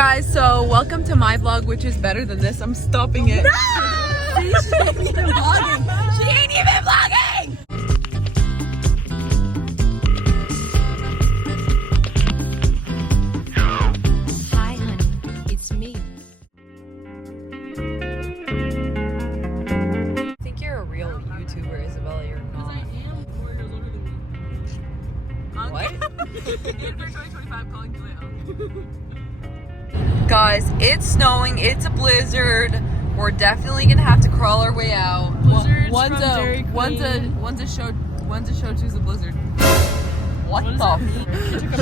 guys, so welcome to my vlog, which is better than this. I'm stopping it. No! She ain't even vlogging. She ain't even vlogging! Hi, honey. It's me. I think you're a real YouTuber, Isabella. You're not. I am 4 years older than me. What? For 2025, calling Julia. Guys, it's snowing. It's a blizzard. We're definitely gonna have to crawl our way out. Blizzards One's from Dairy Queen. one's a show choose a blizzard. What the?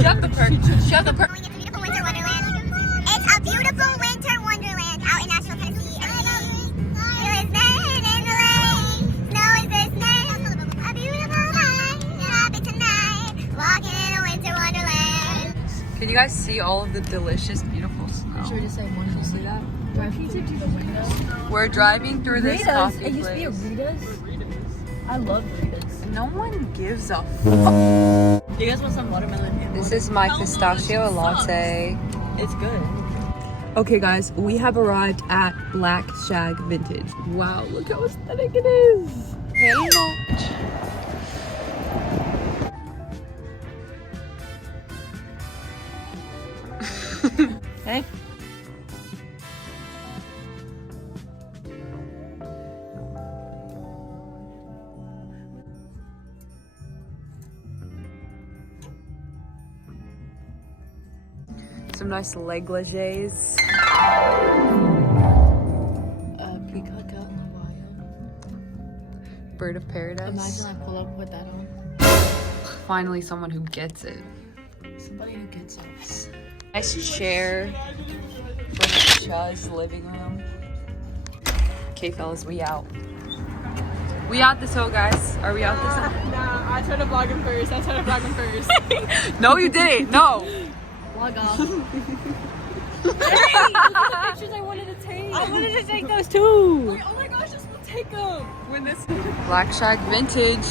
Shut the perk. Shut the perk. It's a beautiful winter wonderland. It's a beautiful winter wonderland out in Nashville, Tennessee. And feel is men in the lane. Snow is this man. A beautiful night. Happy tonight. Walking in a winter wonderland. Can you guys see all of the delicious, beautiful snow? Should we just say one to see that? Do I need to do the window? We're driving through this coffee It used to be a place. Rita's. I love Rita's. No one gives a fuck. You guys want some watermelon? This is my pistachio latte. It's good. Okay guys, we have arrived at Black Shag Vintage. Wow, look how aesthetic it is. Hey, much. Hey. Some nice negligés. Peacock out in the wild. Bird of paradise. Imagine I pull up with that on. Finally someone who gets it. Somebody who gets it. Nice chair for Chuz's living room. Okay fellas, we out. We out this hoe, guys. Are we out this hoe? Nah, I tried to vlog him first. first. No, you didn't. No. Log off. Pictures I wanted to take. I wanted to take those too. Wait, oh my gosh, just we'll take them. When this Black Shag Vintage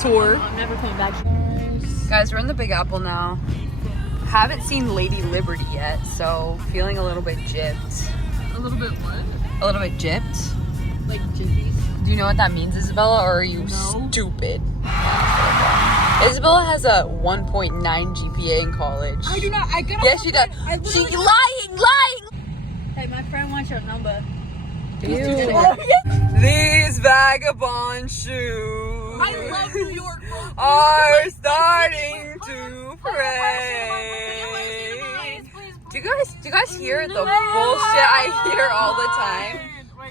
tour. I'm never coming back. Guys, we're in the Big Apple now. Haven't seen Lady Liberty yet, so feeling a little bit gypped. A little bit what? A little bit gypped. Like jippies. Do you know what that means, Isabella, or are you stupid? Isabella has a 1.9 GPA in college. I do not. I got. Yes, she does. She lying. Hey, my friend wants your number. Ew. These vagabond shoes I love New York. are starting to fray. Do you guys hear the bullshit I hear all the time?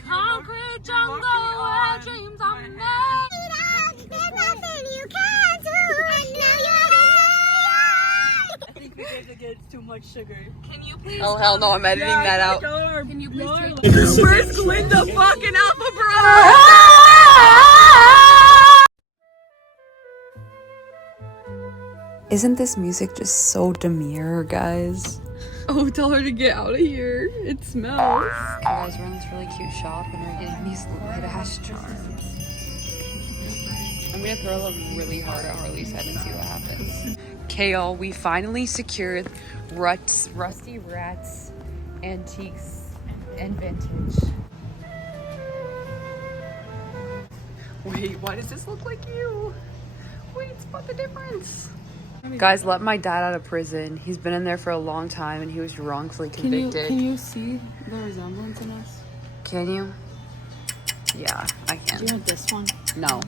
Concrete jungle where dreams are made. There's nothing you can do. And now you're I think we gave the kids too much sugar. Can you please? Oh hell no, I'm editing that out. Can you please take Where's Glinda fucking Alpha Bro? Isn't this music just so demure, guys? Oh, tell her to get out of here. It smells. Okay, guys, we're in this really cute shop and we're getting these hash charms. I'm gonna throw them really hard at Harley's head and see what happens. Okay, y'all, we finally secured Rusty Rats Antiques and Vintage. Wait, why does this look like you? Wait, spot the difference. Guys, let my dad out of prison. He's been in there for a long time and he was wrongfully convicted. Can you see the resemblance in us? Can you? Yeah, I Do you can. want this one? No.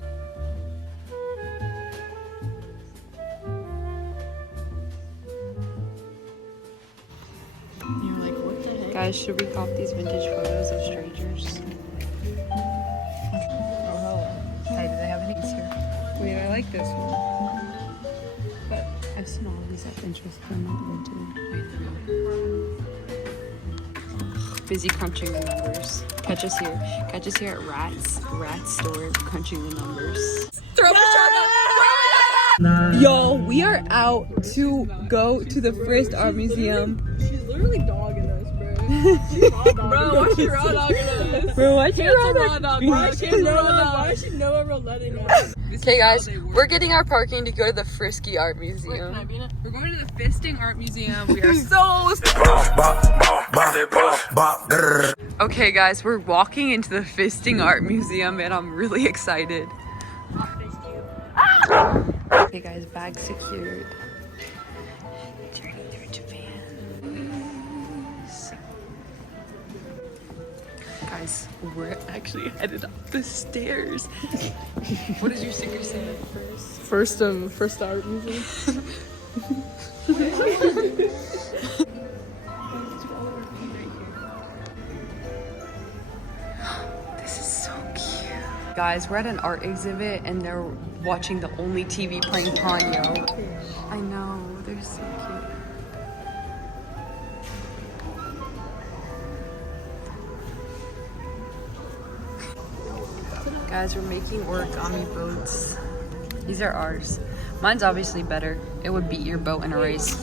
You're like, what the heck? Guys, should we cop these vintage photos of strangers? Hey, do they have any here? Wait, I like this one. But I've seen all of these at Pinterest, but I'm not vintage. Busy crunching the numbers. Catch us here. Catch us here at Rat's store, crunching the numbers. Throw the shark up! Yo, we are out to go to the Frist Art Museum. She's literally dogging us, bro. Bro, why is she raw dogging us? Bro, why'd you Raw dog, bro. Why is she no ever letting us? Okay, guys, we're getting our parking to go to the Frisky Art Museum. Can I be in it? We're going to the Fisting Art Museum. We are so Okay guys, we're walking into the Fisting Art Museum and I'm really excited. Okay guys, bag secured. Journey through Japan. Guys, we're actually headed up the stairs. What does your sticker say? First art museum. This is so cute. Guys, we're at an art exhibit and they're watching the only TV playing Ponyo. I know, they're so cute. Guys, we're making origami boats. These are ours. Mine's obviously better. It would beat your boat in a race.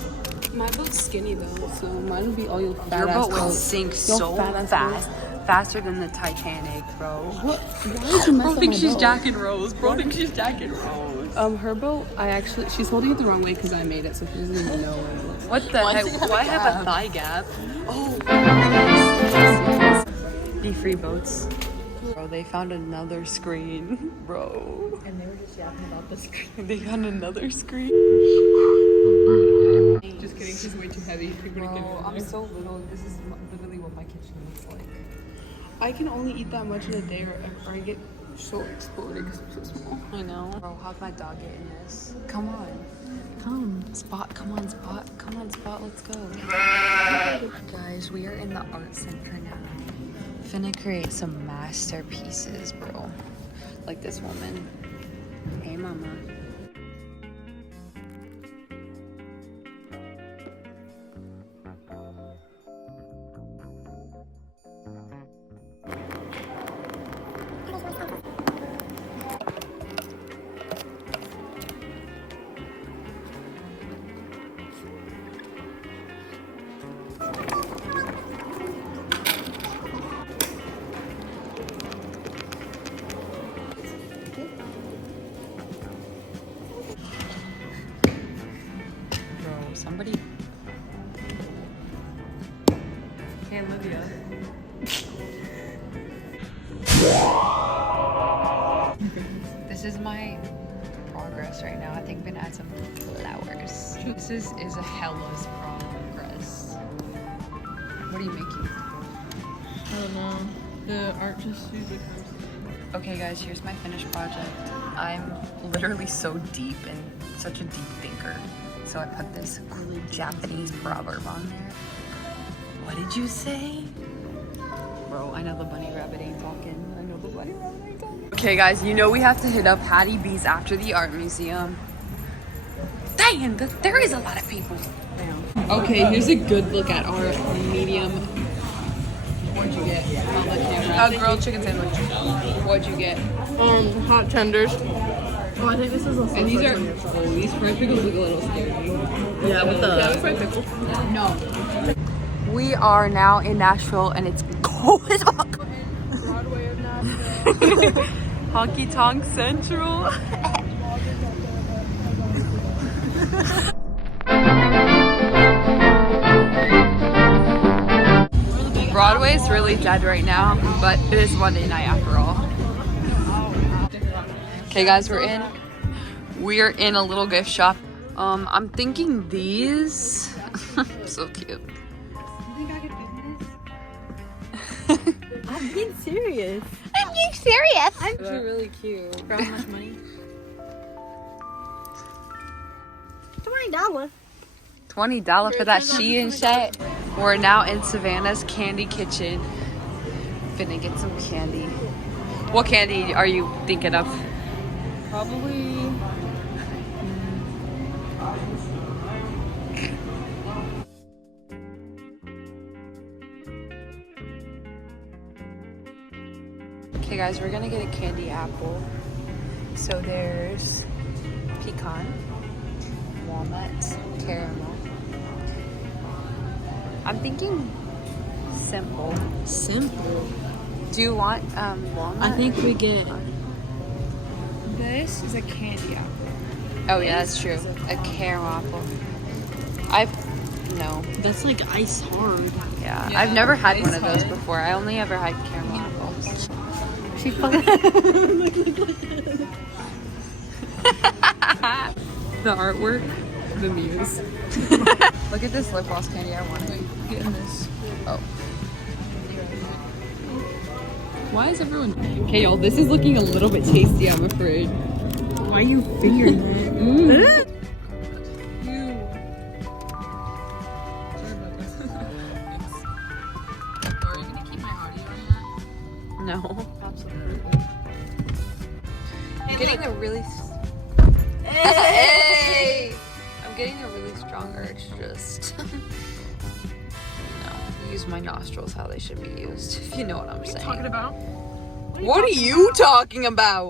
My boat's skinny though, so mine would be all your fat Your boat ass would sink so fast. Faster than the Titanic, bro. What? Why did you mess Bro up thinks my she's boat? Jack and Rose. Bro thinks she's Jack and Rose. Her boat, she's holding it the wrong way because I made it, so she doesn't even know what it looks like. What the heck? Why have a thigh gap? Oh. Be free boats. Bro, they found another screen. Bro. And they were just yapping about the screen. They found another screen. Just kidding, she's way too heavy. Bro, I'm so little. This is literally what my kitchen looks like. I can only eat that much in a day or I get so exploded because I'm so small. I know. Bro, how'd my dog get in this? Come on. Come. Spot, come on, Spot. Come on, Spot, let's go. Guys, we are in the art center now. Finna create some masterpieces, bro. Like this woman. Hey, mama. Somebody. Hey, Olivia. This is my progress right now. I think I'm gonna add some flowers. This is a hella's progress. What are you making? I don't know. The art just usually comes. Okay guys, here's my finished project. I'm literally so deep and such a deep thinker. So I put this really Japanese proverb on there. What did you say? Bro, I know the bunny rabbit ain't talking. I know the bunny rabbit ain't talking. Okay guys, you know we have to hit up Hattie B's after the art museum. Dang, there is a lot of people. Okay, here's a good look at our medium. What'd you get? On the camera. A grilled chicken sandwich. What'd you get? Hot tenders. Oh, I think this is a And these fried pickles look a little scary. Yeah, with the fried pickle. No. We are now in Nashville and it's cold as fuck. Broadway of Nashville. Honky Tonk Central. Broadway's really dead right now, but it is Monday night after all. Okay guys, we are in a little gift shop. I'm thinking these. So cute. You think I could do this? I'm being serious. I'm being serious. I'm actually really cute. For how much money? $20. $20 for that Shein shit. We're now in Savannah's Candy Kitchen. Finna get some candy. What candy are you thinking of? Probably. Okay guys, we're gonna get a candy apple. So there's pecan, walnut, caramel. I'm thinking simple. Simple. Do you want walnut? I think we get. This is a candy apple. Oh yeah, that's true. A caramel apple. I've No. That's like ice hard. Yeah, I've never had one of those before. I only ever had caramel apples. She fucking. The artwork, the muse. Look at this lip gloss candy. I want it. Get in this. Oh. Why is everyone? Okay, y'all. This is looking a little bit tasty. I'm afraid. Why are you fingering it? Mm. No. Absolutely. I'm getting a really. Hey! I'm getting a really strong urge to just. Use my nostrils how they should be used, if you know what I'm saying. Talking about? What are you talking about?